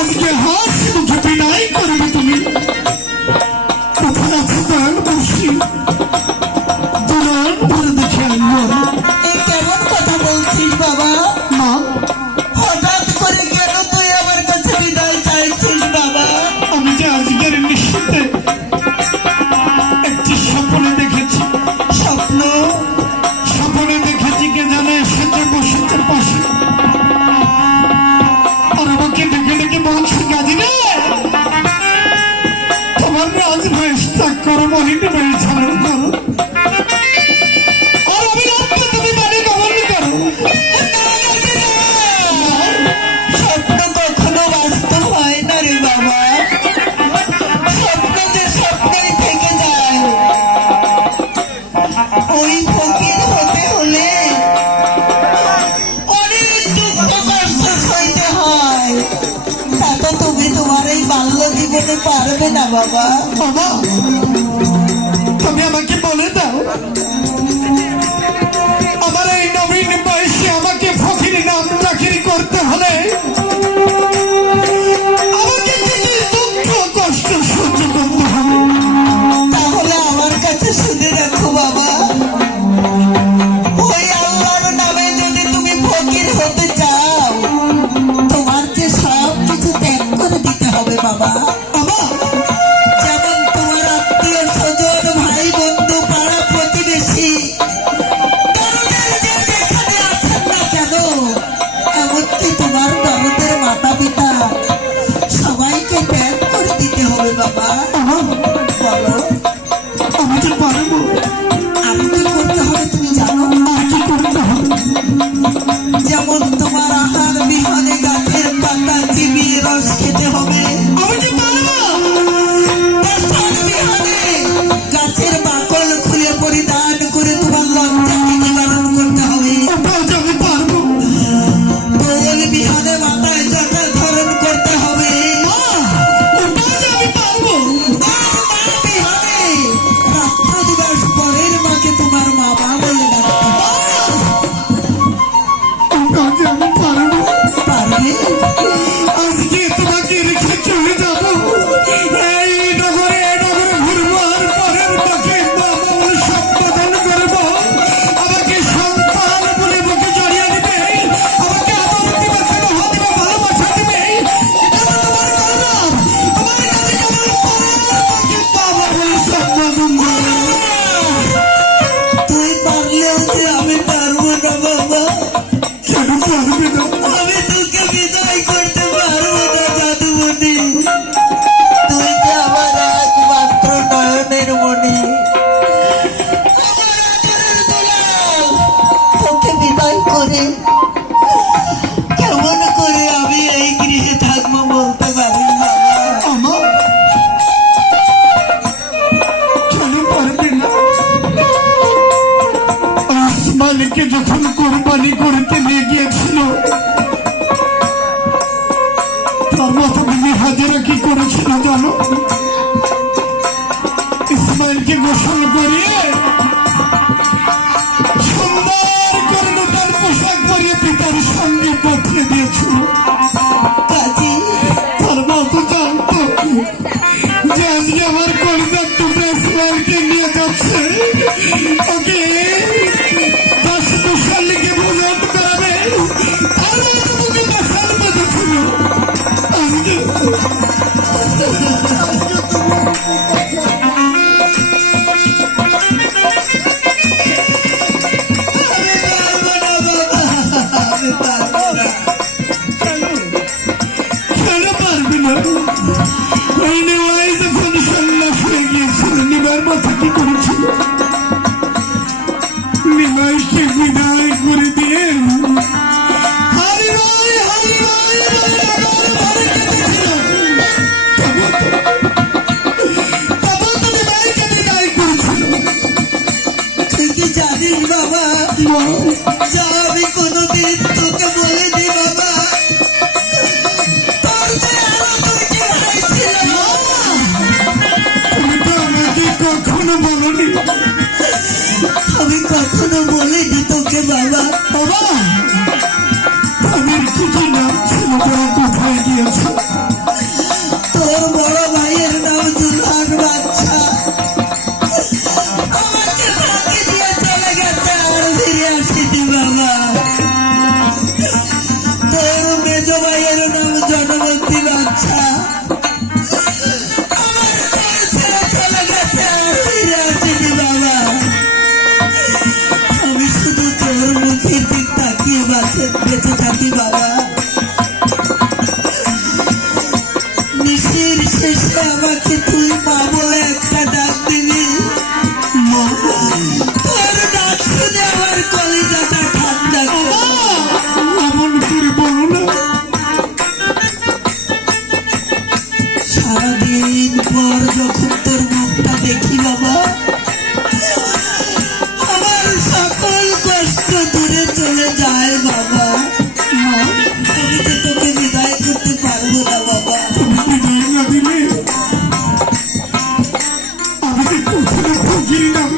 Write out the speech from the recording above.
আজকে হাসি মুখে বিদায় করবে তুমি। কোথায় আছে দয়াল বর্ষী? দুরান ভরে দেখে আনবো। এই কেমন কথা বলছিস বাবা? মা, হঠাৎ করে কেন তুই আমার কাছে বিদায় চাইছিস বাবা? আমি যে আজকের নিশ্চিতে একটি স্বপ্নে দেখেছি। স্বপ্ন? স্বপ্নে দেখেছি কে জানে এসেছে বসন্তের পাশে, আর আমাকে ডেকে ডেকে বলছে গাজি রে, তোমার রাজ বয়স ত্যাগ করো, মহিন বয়স ধারণ করো, আর আমি রাখবো তুমি বাড়ি গমন করো। স্বপ্ন কখনো বাস্তব হয় না রে বাবা। স্বপ্ন যে স্বপ্নই থেকে যায়। ওই ফকির হতে হলে অনেক দুঃখ কষ্ট সইতে হয়। তা তো তুমি তোমার এই বাল্য জীবনে পারবে না বাবা। বাবা, তুমি আমাকে বলে দাও, আমার এই নবীন বয়সে আমাকে ফকিরি নাম চাকরি করতে হলে আমাকে কি দুঃখ কষ্ট সহ্য করতে হবে? তাহলে আমার কাছে শুনে রাখো বাবা, ওই আল্লাহর নামে যদি তুমি ফকির হতে চাও, তোমার যে সব কিছু ত্যাগ করে দিতে হবে বাবা। বাবা, যেমন তোমার আত্মীয় স্বজন, ভাই বন্ধু, পাড়া প্রতিবেশী, তাদের যে যেখানে আছেন না কেন, এমনকি তোমার দরদের মাতা পিতা, সবাইকে ত্যাগ করে দিতে হবে বাবা। বলো, আমি যে পারবো? আমি কি করতে হবে তুমি জানো? আর কি করতে হবে? যেমন তোমার আহার বিহানে গাছের পাতা চিবিয়ে রস খেতে হবে। আমি কি পারবো? বস্ত্র বিহানে গাছের বাকল খুলে পরিধান করে তোমার লজ্জাকে নিবারণ করতে হবে। ওটাও যে আমি পারবো। দোল বিহানে মাথায় জটা ধারণ করতে হবে। ওটাও যে আমি পারবো। আর মা বিহানে রাত্র দিবস পরের মাকে তোমার মা বলে ডাকতে হবে। ওটাও যে আমি পারবো। পারবে? আজকে তোমাকে রেখে চলে যাবো, এই নগরে ঘুরবো, আর পরের মাকে বাবা বলে সম্বোধন করবো, আমাকে সন্তান বলে বুকে জড়িয়ে দিবে, আমাকে আদর দিবে, স্নেহ দিবে, ভালোবাসা দিবে। এটা তো তোমার গৌরব। তোমার কাছে কেবল পরের মাকে বাবা বলে সম্বোধন করবো। তুই পারলেও যে আমি পারবো না বাবা। কেন পারবে না? আমি তোকে বিদায় করতে পারবো না দাদুমণি। তুই যে আমার একমাত্র নয়নের মণি, আমার আদরের দুলাল। তোকে বিদায় করে কেমন করে আমি এই গৃহে থাকবো বলতে পারি বাবা। আমার কেন পারবে না? আসমানকে যখন কোরবানি করতে নিয়ে গিয়েছিল, তার মতো তুমি হাজেরা কি করেছিল জানো? ইসমাইলকে গোসল করিয়ে সুন্দর করে নতুন পোশাক পরিয়ে পিতার সঙ্গে পাঠিয়ে দিয়েছিল। কাজী, তার মতো জানতো যে আজকে আমার কলিজার টুকরা ইসমাইলকে নিয়ে যাচ্ছে, ওকে 10 মুসল্লিকে ভোজন করাবে, তার মতো তুমি বাসার বেঁধেছিল। আজকে আমি পারবো না বাবা, আমি পারবো না। কেন পারবে না? ওই নেওয়াই যখন সন্ন্যাস হয়ে গিয়েছিল, নিমার মাথা কি করেছিল? নিমাইকে বিদায় করে দিয়ে হারি ভাই, হারি ভাই বলে আমার ঘরে কেঁদেছিল। তবু তো নিমাইকে বিদায় করেছিল। তুই কি জানিস বাবা, যা আমি কোনোদিন তোকে বলিনি বাবা, তোর যে আরো 2টি ভাই ছিল। তুমি তো আমাকে কখনো বলনি। আমি কখনো বলিনি তোকে বাবা। বাবা, তাদের কি কি নাম ছিল, তারা কোথায় গিয়েছে? শেষে আমাকে তুই মা বলে একটা ডাক দিবি। মা, তোর ডাক শুনে আমার কলিজাটা ঠান্ডা বাবা, করে। এমন করে বলো না। সারাদিন পর যখন তোর মুখটা দেখি বাবা, আমার সকল কষ্ট দূরে চলে যায় বাবা। মা, আমি তো তোকে বিদায় করতে পারবো না বাবা। তুমি বিদায় না দিলে আমি কি কোথাও ঠকিয়ে যাবো?